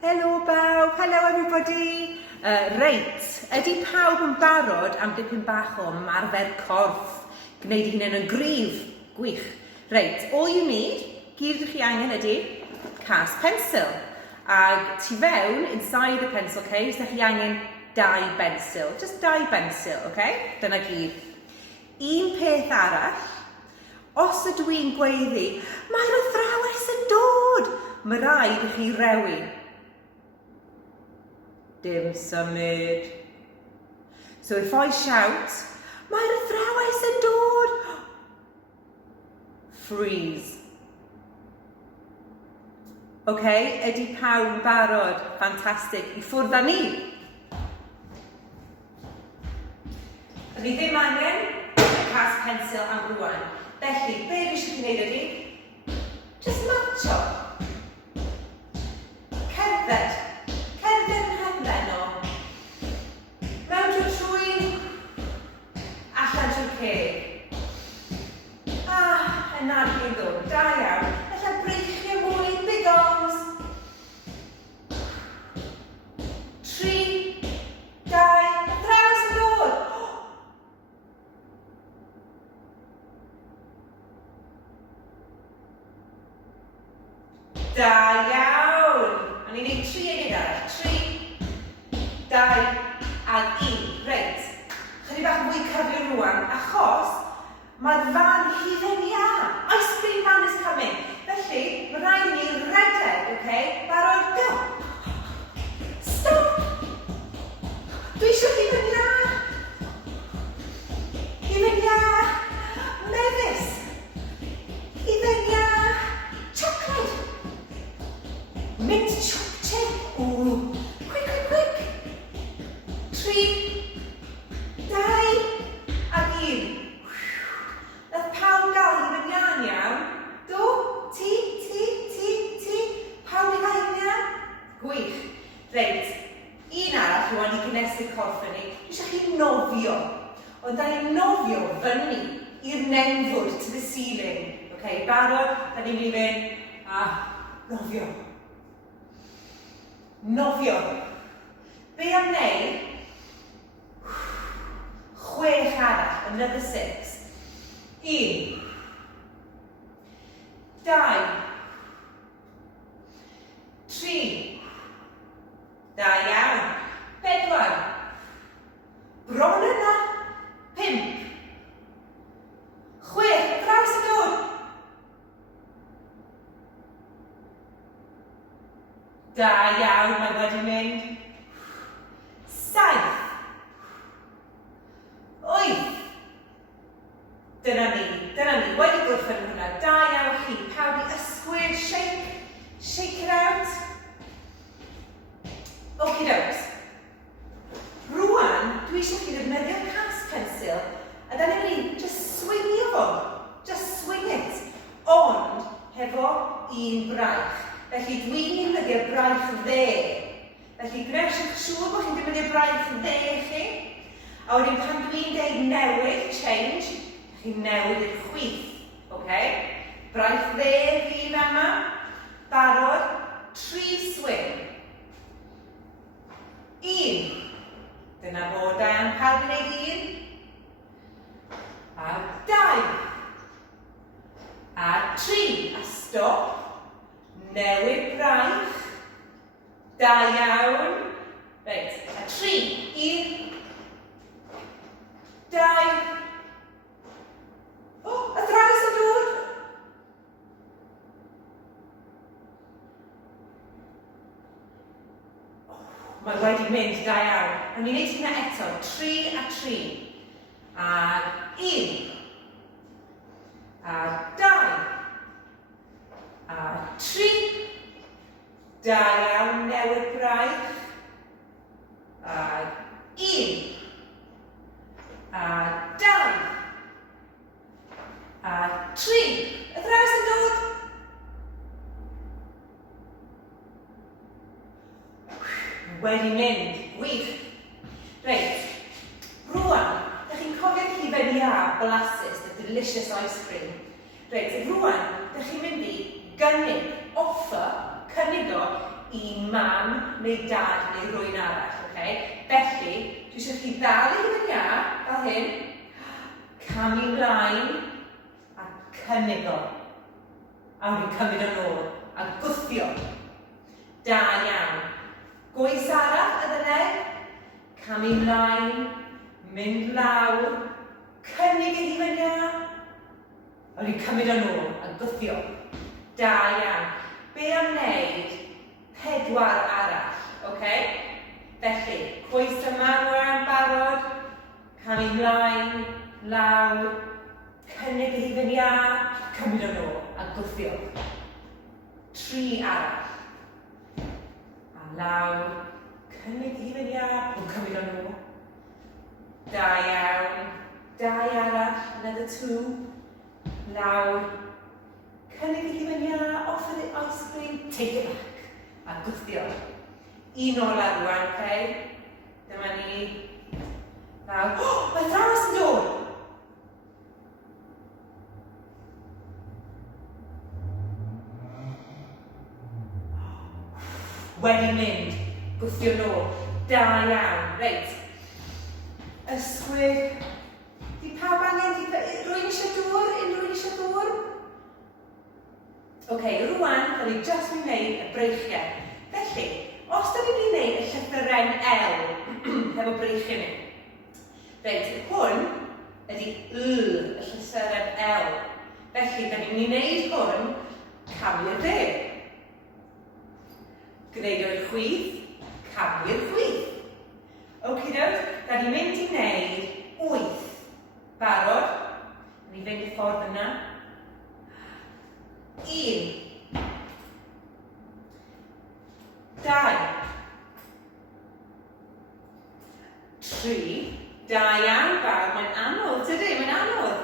Hello bawb, hello everybody. Reit, ydy pawb yn barod am dipyn bach o ymarfer corff, gwneud hyn yn gryf, gwych. Reit, all you need, gyd ydych chi angen ydy, cas pensil. Ag tu fewn, inside the pencil case, ydych chi angen 2 bensil, just 2 bensil, okay? Dyna gyd. Un peth arall, os ydw i'n gweiddi, mae'r athrawes yn dod, mae rhaid i chi rewi. Dim symud. So if I shout, mae'r athrawes yn dod, freeze. Okay, ydy pawb yn barod? Fantastic. I ffwrdd â ni. Ydw i ddim angen y cas pensil am rwan. Felly, be fi eisiau gwneud ydy? Just matcho. Cerdded. Cerdded yn hyflen o. Mewn trwy'r trwyn. Allan trwy'r ceg. Yna chi'n ddod. Da iawn. Alla breichio mwy. Big arms. 3, 2, athrawes yn dod. Da iawn. O'n i'n neud 3 unig arall. 3, 2, ag 1. Reit. Chydig bach mwy cyflym rwan, achos mae'r fan hufen ia. Ice cream man is coming. Felly, mae rhaid i ni redeg, okay? Barod, go. Stop. Dwi eisiau hufen ia. Hufen ia. Mefus. Hufen ia. Chocolate. Mint chocolate. Ooh. Quick, quick, quick. 3, 2, ag 1. Nath pawb gael hufen ia'n iawn. Do, ti. Pawb i gael hufen ia? Gwych. Reit. Un arall rwan i gynesu'r corff yn ni. Dwi eisiau chi nofio. Ond da ni'n nofio fyny i'r nenfwd to the ceiling. Okay, barod, da ni'n mynd i fynd. Nofio. Nofio. Be am neud? 6 arall, another 6. 1, 2, 3, da iawn, 4, bron yna, 5, 6, athrawes yn dod. Da iawn, mae wedi mynd. 7, 8. Dyna ni. Wedi gwrthyn hwnna. Da iawn chi. Pawb i ysgwyr, shake it out. Okie dokes. Rwan, dwi eisiau chi ddefnyddio cas pensil, a da ni'n mynd just swingio fo. Just swing it. Ond, hefo un braich. Felly dwi'n defnyddio braich dde. Felly gwneud eich siŵr bod chi'n defnyddio braich dde i chi. A wedyn pan dwi'n deud newid, change, chi'n newid i'r chwith. Okay? Braich dde fi yma. Barod. 3 swing. 1. Dyna fo dan. Pawb yn neud 1. A 2. A 3. A stop. Newid braich. Da iawn. Reit. A 3. 1. 2. Athrawes yn dod. Mae wedi mynd, da iawn. Rwy'n ni'n neud hynna eto. 3 a 3. A 1. A 2. A 3. Da iawn, newid braich. A 1. A 2. A 3. Athrawes yn dod. Wedi mynd. Gwych. Reit. Rwan, ydych chi'n cofio'r hufen ia blasus, the delicious ice cream. Reit, rwan, ydych chi'n mynd i gynnig, offer, cynnig o i mam neu dad neu rwy'n arall, okay? Felly, dwi eisiau chi ddal i fynd ia, fel hyn, camu mlaen a cynnig o. A wy'n cymryd yn ôl a gwthio. Da iawn. Goes arall y ddyled, camu mlaen, mynd lawr, cynnig i fynd ia, a wy'n cymryd yn ôl a gwthio. Da iawn. Be am wneud 4 arall, okay? Felly, coes yma rwan barod, camu mlaen, lawr, cynnig i fynd ia, cymryd yn ôl a gwthio. 3 arall. A lawr, cynnig i fynd ia, cymryd yn ôl. Da iawn. 2 arall, another 2. Lawr, cynnig i fynd ia, offer the ice cream, take it back. A gwthio. 1 ola rwan, okay? Dyma ni. Lawr. Oh, mae athrawes yn dod! Wedi mynd. Gwthio nôl. Da iawn. Reit. Ysgwydd. Di pawb angen? Rwy'n eisiau dŵr? Unrhyw un eisiau dŵr? Ok, rwan, da ni just yn gwneud y breichiau. Felly, os da ni'n gwneud y llythyren L, hefo breichiau ni. Reit, hwn ydy y llythyren L. Felly, da ni'n gwneud hwn camu'r dde. Gwneud o'r chwith, camu'r chwith. Ok, da ni'n mynd i wneud 8. Barod. Da ni'n fynd i ffordd yna. 1. 2. 3. Da iawn, barod. Mae'n anodd, tydi? Mae'n anodd.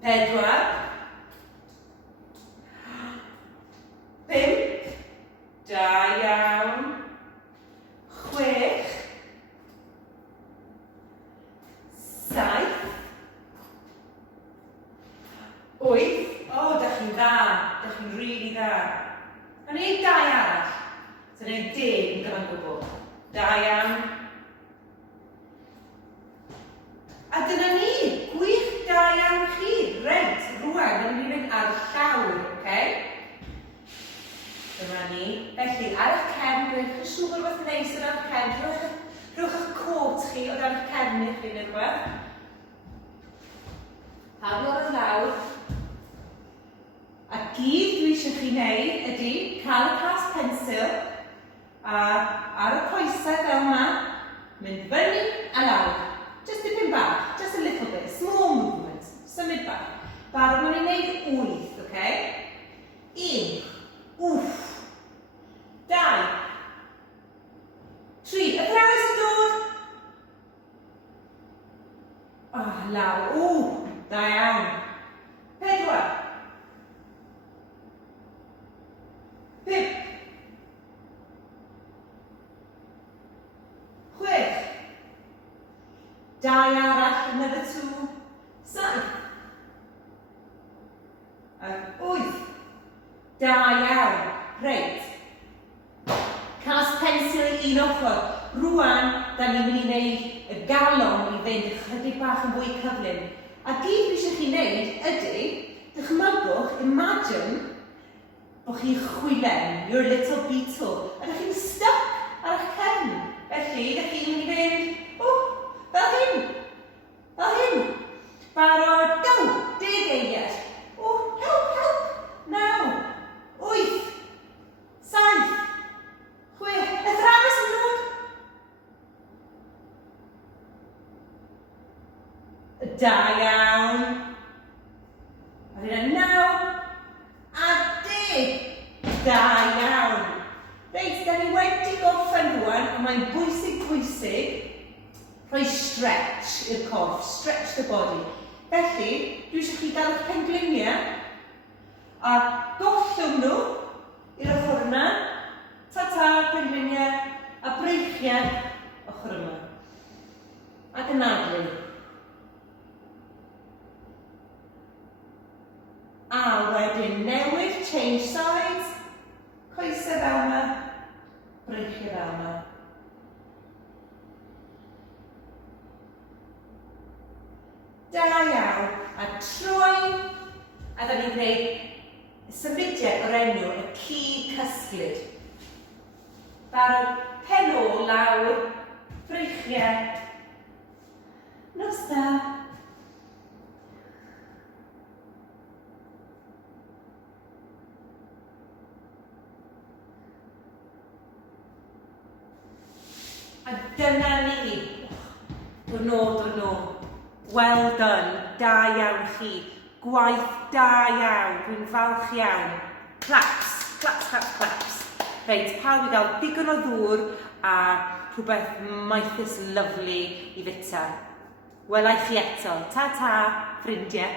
4. 5. Da iawn. 6. 7. 8. O, da chi'n dda. Da chi'n rili dda. A wneud 2 arall. So wneud 10 yn gyfan gwbl. Da iawn. A dyna ni. Gwych da iawn chi. Reit, rwan, da ni'n mynd ar llawr, okay? Dyma ni. Felly, ar eich cefn, rwy'ch yn siŵr beth neis yn ar eich cefn. Rhywch eich cot chi o dan eich cefn eich chi neu rhywbeth. Hafio ar y lawr. A gyd dwi eisiau chi wneud ydy cael y cas pensil a ar y coesau fel yma, mynd fyny a lawr. Just dipyn bach, just a little bit, small movement, symud bach. Barod ma'n i'n gwneud 8, okay? 1, wff. 2. 3, y thrawes yn dod. Lawr, da iawn. 4. 5. 6. 2 arall, another 2. 7. 8. Da iawn. Reit. Cas pensil i un ochr. Rwan, da ni'n mynd i wneud y galon i fynd ychydig bach yn fwy cyflym. A gyd dwi eisiau chi wneud ydy, dychmygwch, imagine, bod chi'n chwilen, your little beetle, a da chi'n stuck ar eich cefn. Felly, da chi'n mynd i fynd, fel hyn, barod, go, 10 eiliad. Help, now, 8, 7, 6, y thrawes yn dod. Da iawn. A dyna 9 a 10. Da iawn. Reit, da ni wedi gorffen rwan, a mae'n bwysig rhoi stretch i'r corff, stretch the body. Felly, dwi eisiau chi gael eich pengliniau a gollwng nhw i'r ochr yna, pengliniau a breichiau ochr yma. Ac yn adlu. A wedyn newid, change sides, coesau fel yma. breichiau fel yma. Da iawn, a troi, a da ni'n gwneud symudiad o'r enw y ci cysglyd. Barod, pen o lawr, breichiau. Nos da. A dyna ni. Dod no. Well done. Da iawn chi. Gwaith da iawn. Dwi'n falch iawn. Claps. Claps, claps, claps. Reit, pawb i gael digon o ddŵr a rhywbeth maethus lyflu i fita. Welai chi eto. Ta-ta, ffrindiau.